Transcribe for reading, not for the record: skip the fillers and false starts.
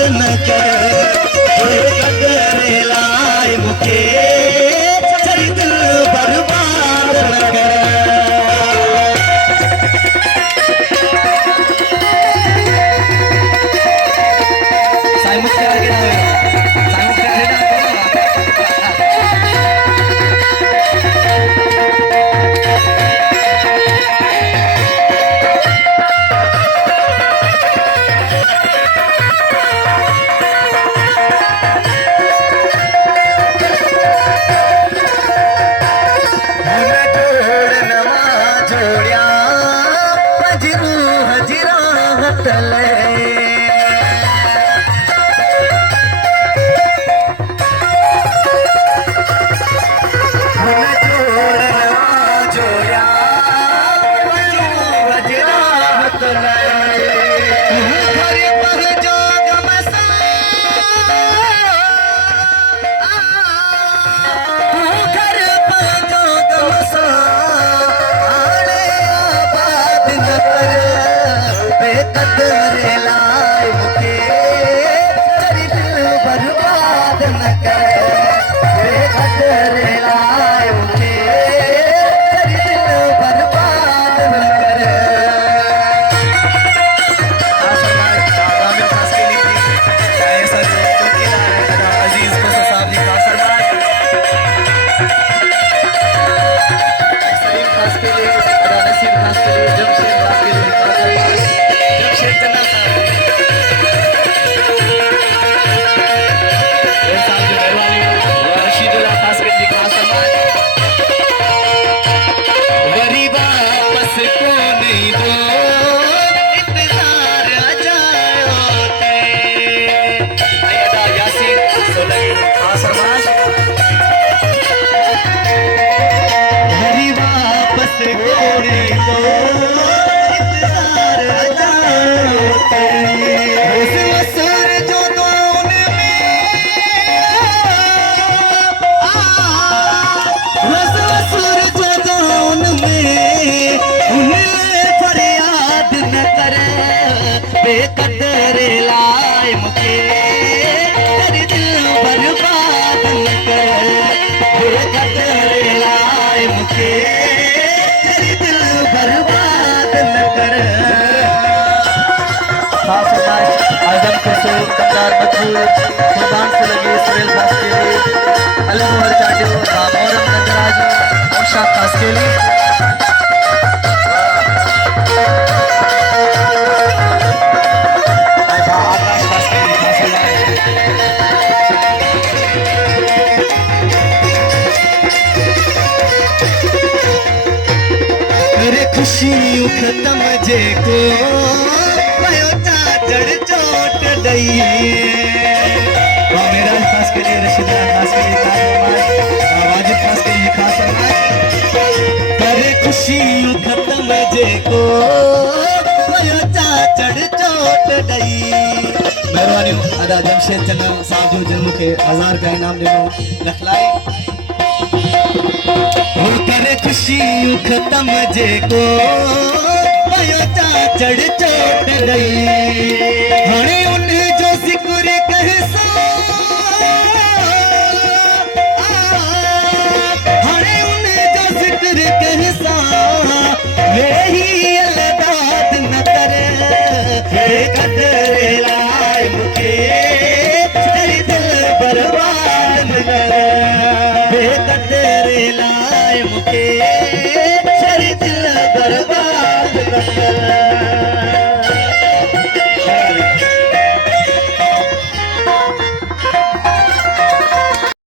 बर्बाद न कर बेकदर लाए मुके चरी दिल बर्बाद न कर। बेकदर लाए मुके तेरी दिल बर्बाद न कर बेकदर लाए मुके तेरी दिल बर्बाद न कर। खास समाज आजम कसो कंदार मजबूर कुर्बान से लगे सुरेल खास के लिए अलमोहर चाटो मोरम नंदराज और शाह खास के लिए खुशी खत्म जे को चढ़ चोट दई मेरा खास के लिए रशीदा खास के लिए वाजिब खास के लिए खास पर खुशी खत्म जे को चढ़ चोट दई। मेहरबानी अदा जमशेद चन्ना साहब जो जन मूंखे 1000 रुपया इनाम ॾिनो लखलाई करे खुशी खत्म जे को चढ़ चोट दई हाणे उन जो जिक्र कहसा हाणे उन जो जिक्र कहसा वेही अलदाद न कर बेकदर लाए मुके तेरी दिल बर्बाद न कर बेकदर